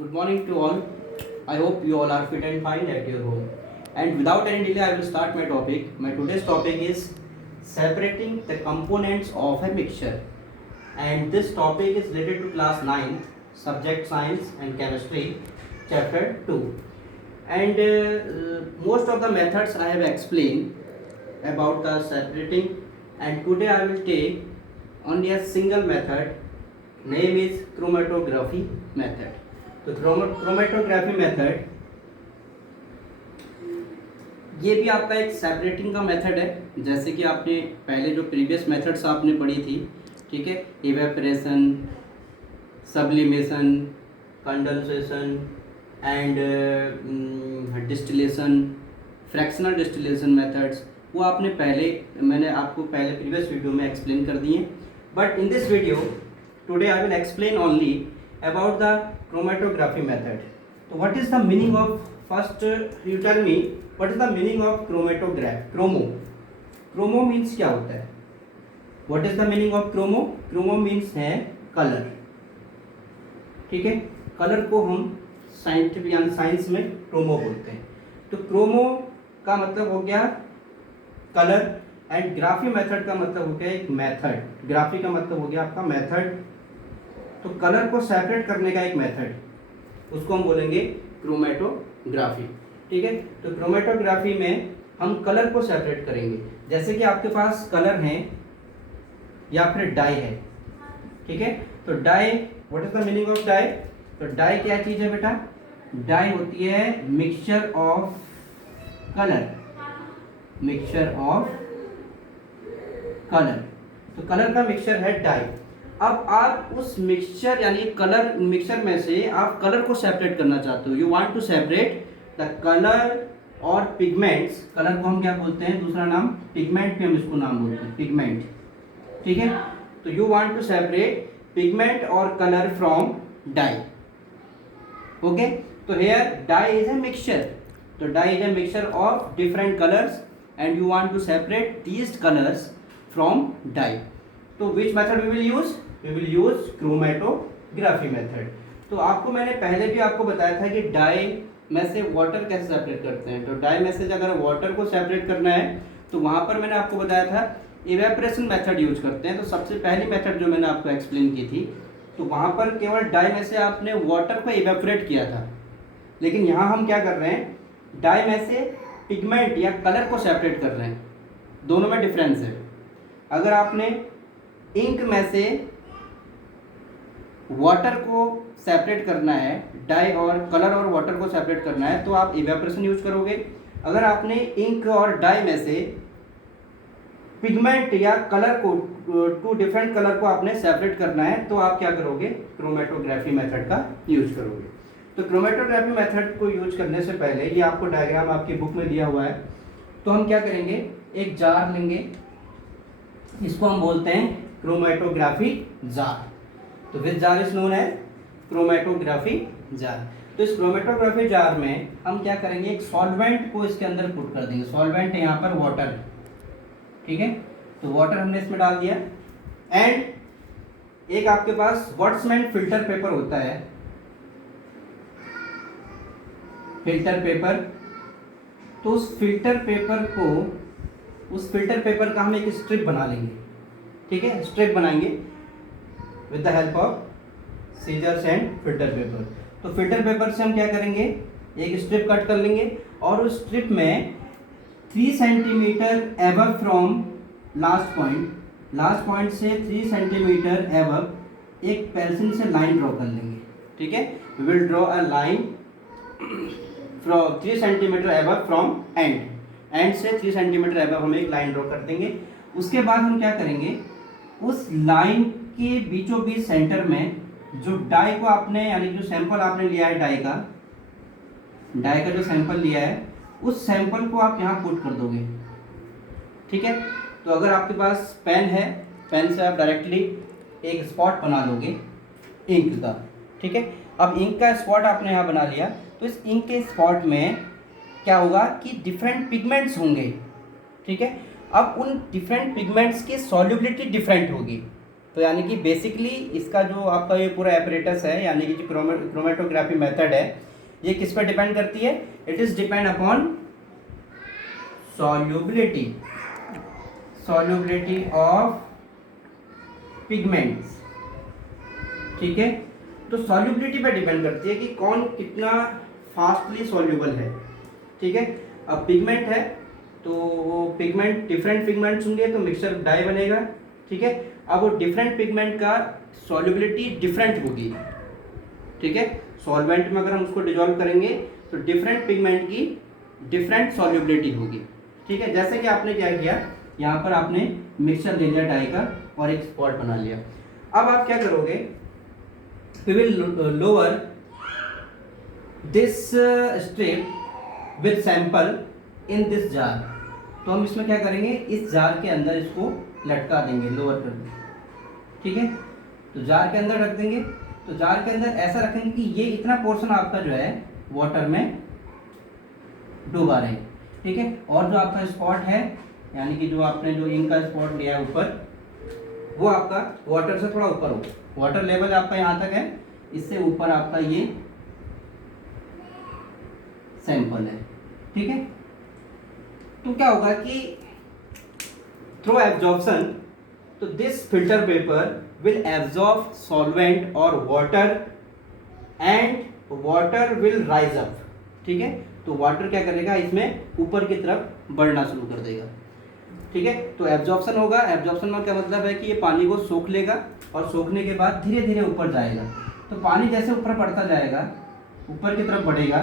Good morning to all. I hope you all are fit and fine at your home. And without any delay, I will start my topic. My today's topic is separating the components of a mixture. And this topic is related to class 9, subject science and chemistry, chapter 2. And most of the methods I have explained about the separating, and today I will take only a single method. Name is chromatography method. तो chromatography method ये भी आपका एक separating का method है, जैसे कि आपने पहले जो प्रीवियस मेथड्स आपने पढ़ी थी, ठीक है, evaporation, sublimation, condensation and distillation, fractional distillation methods, वो आपने मैंने आपको पहले प्रीवियस वीडियो में एक्सप्लेन कर दिए. But in this video today I will explain only about the chromatography method. So what is the meaning of, first you tell me what is the meaning of chromo means क्या होता है? What is the meaning of Chromo means है colour, ठीक है. Colour को हम scientific यानी science में क्रोमो बोलते हैं. तो क्रोमो का मतलब हो गया कलर एंड ग्राफी मेथड का मतलब हो गया एक मेथड. ग्राफी का मतलब हो गया आपका मेथड. तो कलर को सेपरेट करने का एक मेथड, उसको हम बोलेंगे क्रोमेटोग्राफी, ठीक है. तो क्रोमेटोग्राफी में हम कलर को सेपरेट करेंगे. जैसे कि आपके पास कलर है या फिर डाई है, ठीक है. तो dye, what is the meaning of dye? तो डाई क्या चीज है बेटा? डाई होती है mixture of colour, mixture of colour. तो कलर का मिक्सचर है डाई. अब आप उस मिक्सचर यानी कलर मिक्सचर में से आप कलर को सेपरेट करना चाहते हो. You want to separate the colour और पिगमेंट्स. कलर को हम क्या बोलते हैं, दूसरा नाम पिगमेंट भी हम इसको नाम बोलते हैं, पिगमेंट, ठीक है. तो you want to separate pigment और कलर फ्रॉम डाई. ओके. तो here dye is a mixture. तो dye is a mixture of different colours and you want to separate these colours from dye. तो which method we will use? We will use chromatography method. तो आपको मैंने पहले भी आपको बताया था कि डाई में से वाटर कैसे सेपरेट करते हैं. तो डाई में से अगर वाटर को सेपरेट करना है तो वहाँ पर मैंने आपको बताया था इवेपरेशन मेथड यूज करते हैं. तो सबसे पहली मेथड जो मैंने आपको एक्सप्लेन की थी, तो वहाँ पर केवल डाई में से आपने वाटर को इवेपरेट किया था. लेकिन यहाँ हम क्या कर रहे हैं, डाई में से पिगमेंट या कलर को सेपरेट कर रहे हैं. दोनों में डिफरेंस है. अगर आपने इंक में से वाटर को सेपरेट करना है, डाई और कलर और वाटर को सेपरेट करना है, तो आप इवेपोरेशन यूज करोगे. अगर आपने इंक और डाई में से पिगमेंट या कलर को, टू डिफरेंट कलर को आपने सेपरेट करना है, तो आप क्या करोगे, क्रोमेटोग्राफी मेथड का यूज करोगे. तो क्रोमेटोग्राफी मेथड को यूज करने से पहले, ये आपको डायग्राम आपकी बुक में दिया हुआ है, तो हम क्या करेंगे, एक जार लेंगे, इसको हम बोलते हैं क्रोमेटोग्राफी जार. तो which jar is known as chromatography jar. तो इस क्रोमेटोग्राफी जार में हम क्या करेंगे, एक सॉल्वेंट को इसके अंदर पुट कर देंगे. सॉल्वेंट है यहाँ पर वाटर, ठीक है. तो वाटर हमने इसमें डाल दिया. एंड एक आपके पास वॉट्समैन फिल्टर पेपर होता है, फिल्टर पेपर. तो उस फिल्टर पेपर का हम एक स्ट्रिप बना लेंगे, ठीक है. स्ट्रिप बनाएंगे with the help of scissors and filter paper. तो फिल्टर पेपर से हम क्या करेंगे, एक स्ट्रिप कट कर लेंगे और उस स्ट्रिप में 3 centimetre above from last point से 3 सेंटीमीटर एबव एक पेंसिल से लाइन ड्रॉ कर लेंगे, ठीक है. We will draw a line from 3 centimetre above from end से 3 सेंटीमीटर एबव हम एक लाइन ड्रॉ कर देंगे. उसके बाद हम क्या करेंगे, उस लाइन के बीचों बीच सेंटर में जो डाई को आपने, यानी जो सैंपल आपने लिया है डाई का जो सैंपल लिया है, उस सैंपल को आप यहाँ पुट कर दोगे, ठीक है. तो अगर आपके पास पेन है, पेन से आप डायरेक्टली एक स्पॉट बना लोगे इंक का, ठीक है. अब इंक का स्पॉट आपने यहाँ बना लिया, तो इस इंक के स्पॉट में क्या होगा कि डिफरेंट पिगमेंट्स होंगे, ठीक है. अब उन डिफरेंट पिगमेंट्स की सॉल्युबिलिटी डिफरेंट होगी, तो यानी कि बेसिकली इसका जो आपका ये पूरा एपरेटस है, यानी कि जो क्रोमेटोग्राफी मेथड है, ये किस पर डिपेंड करती है? It is depend upon solubility of pigments. ठीक है, तो सॉल्युबिलिटी पे डिपेंड करती है कि कौन कितना फास्टली सॉल्युबल है। ठीक है, अब पिगमेंट है तो वो पिगमेंट डिफरेंट पिगमेंट्स होंगे तो मिक्सचर डाई बनेगा। ठीक है, अब वो डिफरेंट पिगमेंट का सॉल्युबिलिटी डिफरेंट होगी। ठीक है, सॉल्वेंट में अगर हम उसको डिजोल्व करेंगे तो डिफरेंट पिगमेंट की डिफरेंट सॉल्युबिलिटी होगी। ठीक है, जैसे कि आपने क्या किया, यहाँ पर आपने मिक्सचर ले लिया डाई का और एक स्पॉट बना लिया। अब आप क्या करोगे, we will lower this strip with sample in this jar. तो हम इसमें क्या करेंगे, इस जार के अंदर इसको लटका देंगे, लोअर कर देंगे। ठीक है, तो जार के अंदर रख देंगे। तो जार के अंदर ऐसा रखेंगे कि ये इतना पोर्शन आपका जो है वाटर में डूबा रहे। ठीक है, और जो आपका स्पॉट है, यानी कि जो आपने जो इंक का स्पॉट लिया है ऊपर, वो आपका वाटर से थोड़ा ऊपर हो। वाटर लेवल आपका यहाँ तक है, इससे ऊपर आपका ये सैंपल है। ठीक है, तो क्या होगा कि थ्रू एब्जॉर्प्शन, तो this filter paper will absorb solvent और water and water will rise up. ठीक है, तो वाटर क्या करेगा, इसमें ऊपर की तरफ बढ़ना शुरू कर देगा। ठीक है, तो एब्जॉर्प्शन होगा। एब्जॉर्प्शन में क्या मतलब है कि ये पानी को सोख लेगा और सोखने के बाद धीरे धीरे ऊपर जाएगा। तो पानी जैसे ऊपर बढ़ता जाएगा, ऊपर की तरफ बढ़ेगा,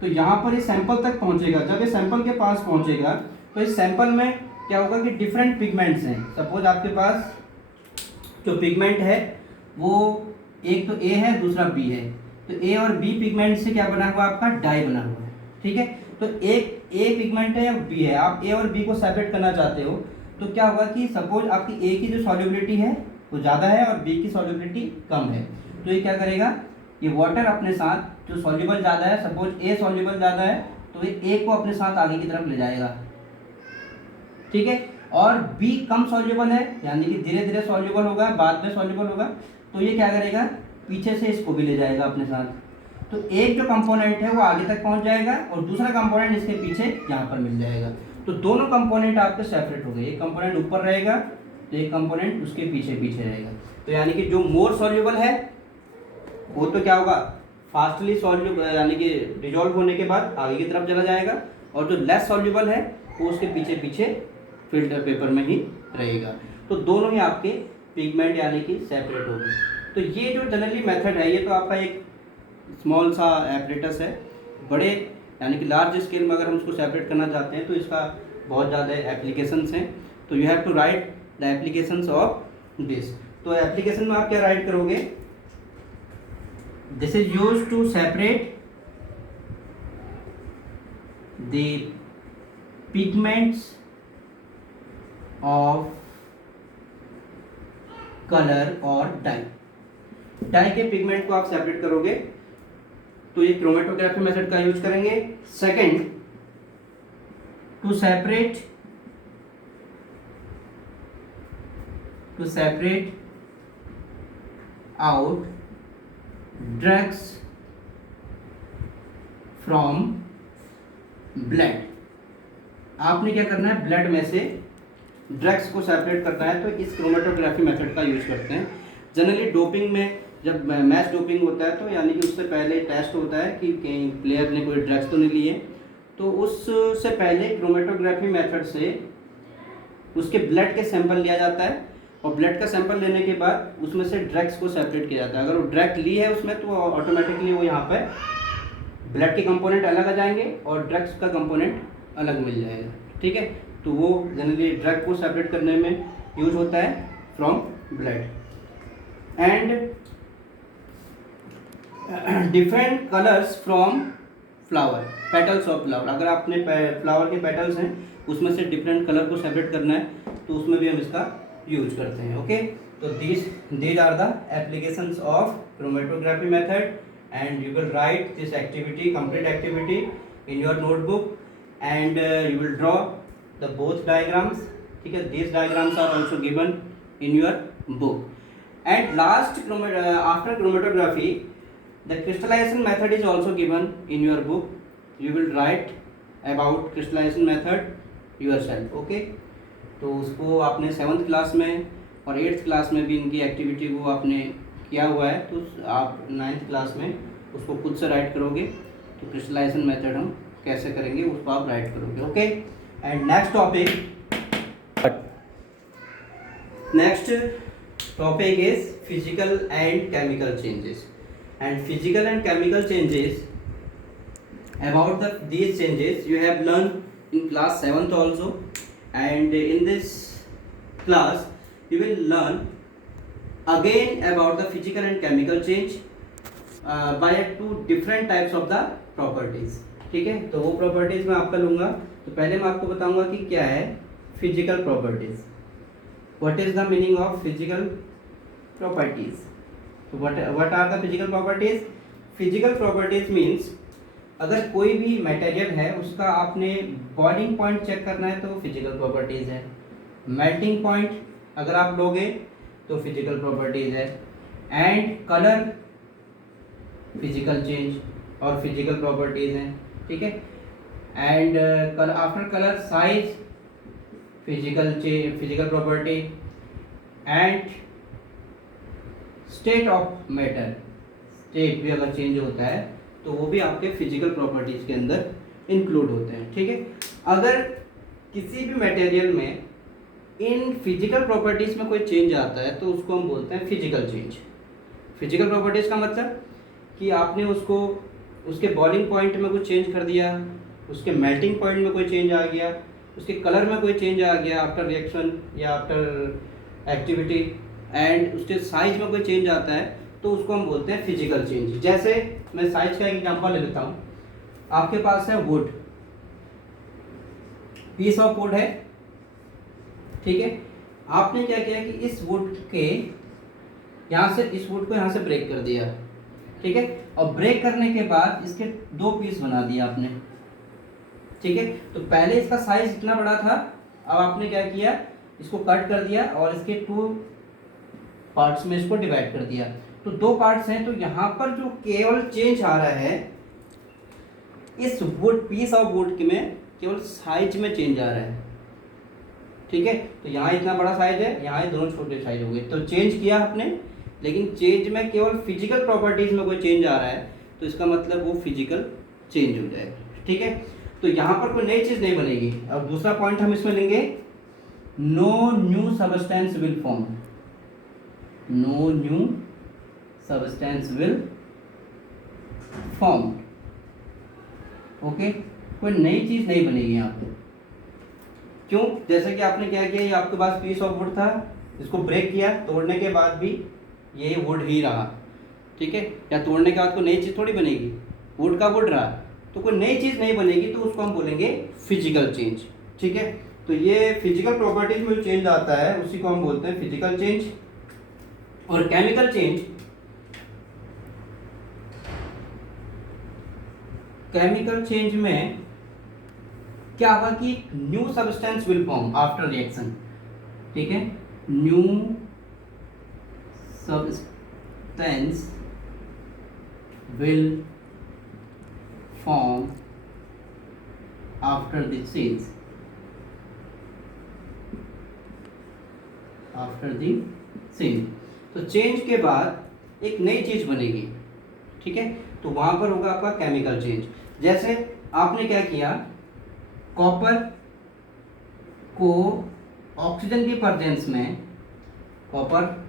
तो यहाँ पर ये सैंपल तक पहुँचेगा। जब ये सैंपल के पास पहुँचेगा तो इस सैंपल में क्या होगा कि डिफरेंट पिगमेंट्स हैं। सपोज आपके पास जो पिगमेंट है वो एक तो ए है, दूसरा बी है। तो ए और बी पिगमेंट से क्या बना हुआ, आपका डाई बना हुआ है। ठीक है, तो एक ए पिगमेंट है और बी है, आप ए और बी को सेपरेट करना चाहते हो, तो क्या होगा कि सपोज आपकी ए की जो सॉल्युबिलिटी है वो ज़्यादा है और बी की सॉल्युबिलिटी कम है। तो ये क्या करेगा, ये वाटर अपने साथ जो सॉल्युबल ज़्यादा है, सपोज ए सॉल्युबल ज़्यादा है, तो ये ए को अपने साथ आगे की तरफ ले जाएगा। ठीक है, और बी कम सॉल्युबल है, यानी कि धीरे धीरे सॉल्युबल होगा, बाद में सॉल्युबल होगा, तो ये क्या करेगा, पीछे से इसको भी ले जाएगा अपने साथ। तो एक जो कंपोनेंट है वो आगे तक पहुंच जाएगा और दूसरा कंपोनेंट इसके पीछे यहाँ पर मिल जाएगा। तो दोनों कंपोनेंट आपके सेपरेट हो गए, एक कंपोनेंट ऊपर रहेगा तो एक कंपोनेंट उसके पीछे पीछे रहेगा। तो यानी कि जो मोर सॉल्युबल है वो तो क्या होगा, फास्टली सॉल्युबल, यानी कि डिजोल्व होने के बाद आगे की तरफ चला जाएगा, और जो लेस सॉल्युबल है वो उसके पीछे पीछे फिल्टर पेपर में ही रहेगा। तो दोनों ही आपके पिगमेंट यानी कि सेपरेट हो गए। तो ये जो जनरली मेथड है, ये तो आपका एक स्मॉल सा एपरेटस है। बड़े यानी कि लार्ज स्केल में अगर हम उसको सेपरेट करना चाहते हैं तो इसका बहुत ज़्यादा एप्लीकेशंस हैं। तो you have to write the applications of this. तो एप्लीकेशन में आप क्या राइट करोगे, this is used to separate the pigments of colour और डाई। डाई के पिगमेंट को आप सेपरेट करोगे तो ये क्रोमेटोग्राफी मेथड का यूज करेंगे। Second, to separate out drugs from blood. आपने क्या करना है, ब्लड में से ड्रग्स को सेपरेट करना है, तो इस क्रोमेटोग्राफी मेथड का यूज करते हैं। जनरली डोपिंग में जब मैच डोपिंग होता है तो यानी कि उससे पहले टेस्ट होता है कि कहीं प्लेयर ने कोई ड्रग्स तो नहीं लिए, तो उससे पहले क्रोमेटोग्राफी मेथड से उसके ब्लड के सैंपल लिया जाता है और ब्लड का सैंपल लेने के बाद उसमें से ड्रग्स को सेपरेट किया जाता है। अगर वो ड्रग ली है उसमें तो ऑटोमेटिकली वो यहाँ पर ब्लड के कंपोनेंट अलग आ जाएंगे और ड्रग्स का कंपोनेंट अलग मिल जाएगा। ठीक है, तो वो जनरली ड्रग को सेपरेट करने में यूज होता है from blood. And different colours from flower, petals of flower. अगर आपने फ्लावर के पेटल्स हैं उसमें से डिफरेंट कलर को सेपरेट करना है तो उसमें भी हम इसका यूज करते हैं। ओके, तो these are the applications of chromatography method and you will write this activity, complete activity in your notebook and you will draw the both diagrams. ठीक है, these diagrams are also given in your book. And last, after chromatography, the crystallization method is also given in your book. You will write about crystallization method yourself. Okay, तो उसको आपने 7th class में और 8th class में भी इनकी activity को आपने किया हुआ है, तो आप 9th क्लास में उसको खुद से राइट करोगे। तो क्रिस्टलाइजेशन मेथड हम कैसे करेंगे उसको आप राइट करोगे। Okay, and next topic is physical and chemical changes. And physical and chemical changes, about these changes you have learned in class 7th also, and in this class you will learn again about the physical and chemical change by two different types of the properties। ठीक है, तो वो properties मैं आपका लूँगा। तो पहले मैं आपको बताऊंगा कि क्या है physical properties, what is the meaning of physical properties. तो what are the physical properties. Physical properties means अगर कोई भी मटेरियल है उसका आपने बॉइलिंग पॉइंट चेक करना है तो फिजिकल प्रॉपर्टीज़ है। मेल्टिंग पॉइंट अगर आप लोगे तो फिजिकल प्रॉपर्टीज़ है। एंड कलर फिजिकल चेंज और फिजिकल प्रॉपर्टीज़ हैं। ठीक है, and after colour size physical property. And state of matter, state भी अगर चेंज होता है तो वो भी आपके फिजिकल प्रॉपर्टीज के अंदर इंक्लूड होते हैं। ठीक है, अगर किसी भी मटेरियल में इन फिजिकल प्रॉपर्टीज में कोई चेंज आता है तो उसको हम बोलते हैं फिजिकल चेंज। फिजिकल प्रॉपर्टीज का मतलब कि आपने उसको उसके बॉइलिंग पॉइंट में कुछ चेंज कर दिया, उसके मेल्टिंग पॉइंट में कोई चेंज आ गया, उसके कलर में कोई चेंज आ गया आफ्टर रिएक्शन या आफ्टर एक्टिविटी, एंड उसके साइज में कोई चेंज आता है तो उसको हम बोलते हैं फिजिकल चेंज। जैसे मैं साइज का एग्जांपल ले लेता हूँ। आपके पास है वुड, पीस ऑफ वुड है। ठीक है, आपने क्या किया कि इस वुड के यहाँ से, इस वुड को यहाँ से ब्रेक कर दिया। ठीक है, और ब्रेक करने के बाद इसके दो पीस बना दिया आपने। ठीक है, तो पहले इसका साइज इतना बड़ा था, अब आपने क्या किया इसको कट कर दिया और इसके 2 पार्ट्स में इसको डिवाइड कर दिया। तो 2 पार्ट्स हैं, तो यहाँ पर जो केवल चेंज आ रहा है इस वुड, पीस ऑफ वुड में केवल साइज में चेंज आ रहा है। ठीक है, तो यहाँ इतना बड़ा साइज है, यहाँ ये दोनों छोटे साइज हो गए, तो चेंज किया आपने, लेकिन चेंज में केवल फिजिकल प्रॉपर्टीज में कोई चेंज आ रहा है तो इसका मतलब वो फिजिकल चेंज हो जाएगा। ठीक है, तो यहाँ पर कोई नई चीज़ नहीं बनेगी। अब दूसरा पॉइंट हम इसमें लेंगे, no new substance will form. No new substance will form. Okay, कोई नई चीज़ नहीं बनेगी यहाँ पर। क्यों? जैसे कि आपने क्या किया, ये आपके पास पीस ऑफ वुड था, इसको ब्रेक किया, तोड़ने के बाद भी ये वुड ही रहा। ठीक है, या तोड़ने के बाद कोई नई चीज़ थोड़ी बनेगी, वुड का वुड रहा, तो कोई नई चीज़ नहीं बनेगी, तो उसको हम बोलेंगे फिजिकल चेंज। ठीक है, तो ये फिजिकल प्रॉपर्टीज में जो चेंज आता है उसी को हम बोलते हैं फिजिकल चेंज। और केमिकल चेंज, केमिकल चेंज में क्या होगा कि new substance will form after reaction. ठीक है, new substance will form after the change, after the change. तो चेंज के बाद एक नई चीज बनेगी। ठीक है, तो वहां पर होगा आपका केमिकल चेंज। जैसे आपने क्या किया, कॉपर को ऑक्सीजन की प्रेजेंस में, copper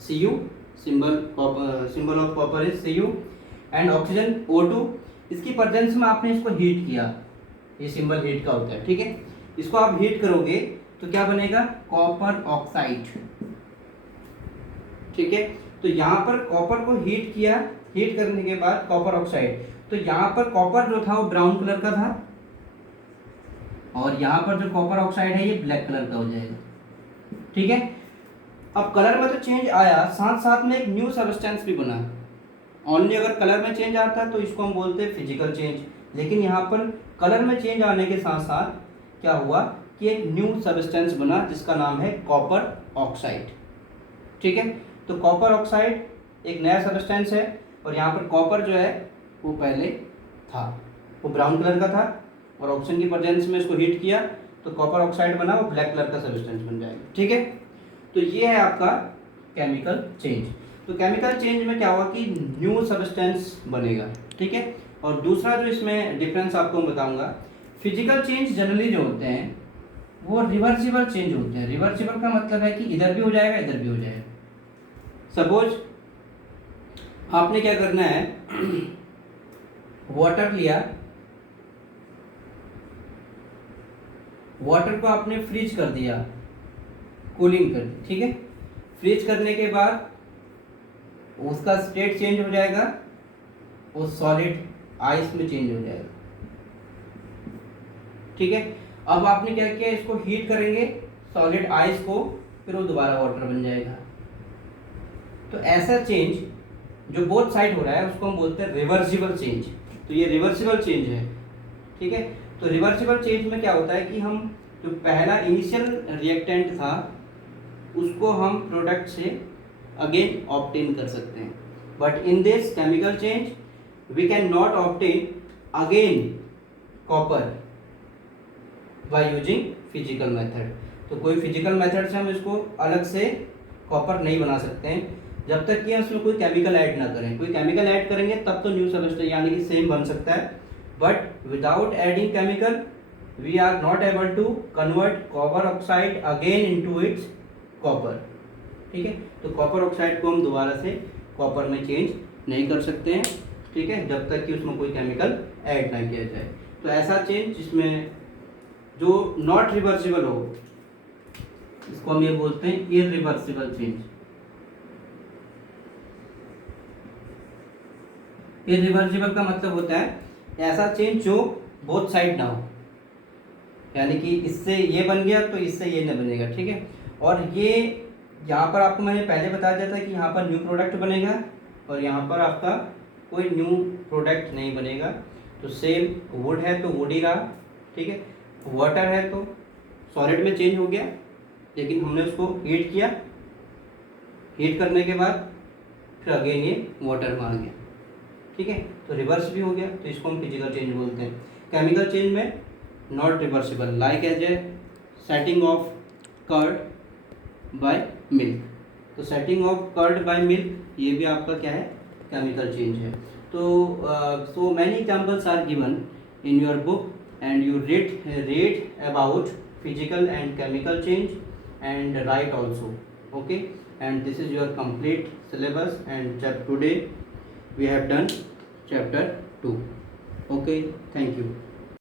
Cu, symbol of copper is Cu, and oxygen O2, इसकी प्रेजेंस में आपने इसको हीट किया, ये सिंबल हीट का होता है। ठीक है, इसको आप हीट करोगे तो क्या बनेगा, कॉपर ऑक्साइड। ठीक है, तो यहाँ पर कॉपर को हीट किया, हीट करने के बाद कॉपर ऑक्साइड, तो यहाँ पर कॉपर जो था वो ब्राउन कलर का था और यहाँ पर जो कॉपर ऑक्साइड है ये ब्लैक कलर का हो जाएगा। ठीक है, अब कलर में तो चेंज आया, साथ साथ में एक न्यू सब्सटेंस भी बना। ओनली अगर कलर में चेंज आता है तो इसको हम बोलते हैं फिजिकल चेंज, लेकिन यहाँ पर कलर में चेंज आने के साथ साथ क्या हुआ कि एक न्यू सब्सटेंस बना जिसका नाम है कॉपर ऑक्साइड। ठीक है, तो कॉपर ऑक्साइड एक नया सब्सटेंस है और यहाँ पर कॉपर जो है वो पहले था, वो ब्राउन कलर का था और ऑक्सीजन की प्रेजेंस में इसको हीट किया तो कॉपर ऑक्साइड बना, वो ब्लैक कलर का सब्सटेंस बन जाएगा। ठीक है, तो ये है आपका केमिकल चेंज। तो केमिकल चेंज में क्या होगा कि न्यू सब्सटेंस बनेगा। ठीक है, और दूसरा जो इसमें डिफरेंस आपको मैं बताऊंगा, फिजिकल चेंज जनरली जो होते हैं वो रिवर्सिबल चेंज होते हैं। रिवर्सिबल का मतलब है कि इधर भी हो जाएगा इधर भी हो जाएगा। सपोज आपने क्या करना है, वाटर लिया, वाटर को आपने फ्रीज कर दिया, कूलिंग कर दी। ठीक है, फ्रीज करने के बाद उसका स्टेट चेंज हो जाएगा, वो सॉलिड आइस में चेंज हो जाएगा। ठीक है, अब आपने क्या किया, इसको हीट करेंगे सॉलिड आइस को, फिर वो दोबारा वाटर बन जाएगा। तो ऐसा चेंज जो बोथ साइड हो रहा है उसको हम बोलते हैं रिवर्सिबल चेंज। तो ये रिवर्सिबल चेंज है। ठीक है, तो रिवर्सिबल चेंज में क्या होता है कि हम जो पहला इनिशियल रिएक्टेंट था उसको हम प्रोडक्ट से अगेन ऑब्टेन कर सकते हैं, but in this chemical change we can not obtain again copper by using physical method. तो कोई फिजिकल मेथड से हम इसको अलग से कॉपर नहीं बना सकते हैं जब तक कि उसमें कोई केमिकल ऐड ना करें। कोई केमिकल ऐड करेंगे तब तो न्यू सब्सटेंस यानी कि सेम बन सकता है, but without adding chemical we are not able to convert copper oxide again into its copper. ठीक है, तो कॉपर ऑक्साइड को हम दोबारा से कॉपर में चेंज नहीं कर सकते हैं। ठीक है, जब तक कि उसमें कोई केमिकल ऐड ना किया जाए। तो ऐसा चेंज जिसमें जो नॉट रिवर्सिबल हो इसको हम ये बोलते हैं इररिवर्सिबल चेंज। इररिवर्सिबल का मतलब होता है ऐसा चेंज जो बोथ साइड ना हो, यानी कि इससे ये बन गया तो इससे ये ना बनेगा। ठीक है, और ये यहाँ पर आपको मैंने पहले बता दिया था कि यहाँ पर न्यू प्रोडक्ट बनेगा और यहाँ पर आपका कोई न्यू प्रोडक्ट नहीं बनेगा। तो सेम वुड है तो वुड ही रहा। ठीक है, वाटर है तो सॉलिड में चेंज हो गया, लेकिन हमने उसको हीट किया, हीट करने के बाद फिर अगेन ये वाटर में आ गया। ठीक है, तो रिवर्स भी हो गया, तो इसको हम फिजिकल चेंज बोलते हैं। केमिकल चेंज में not reversible, like as a setting of curd by milk. तो setting of curd by milk ये भी आपका क्या है, केमिकल चेंज है। तो many examples are given in your book and you read about physical and chemical change and write also. Okay, and this is your complete syllabus, and today we have done chapter 2. Okay, thank you.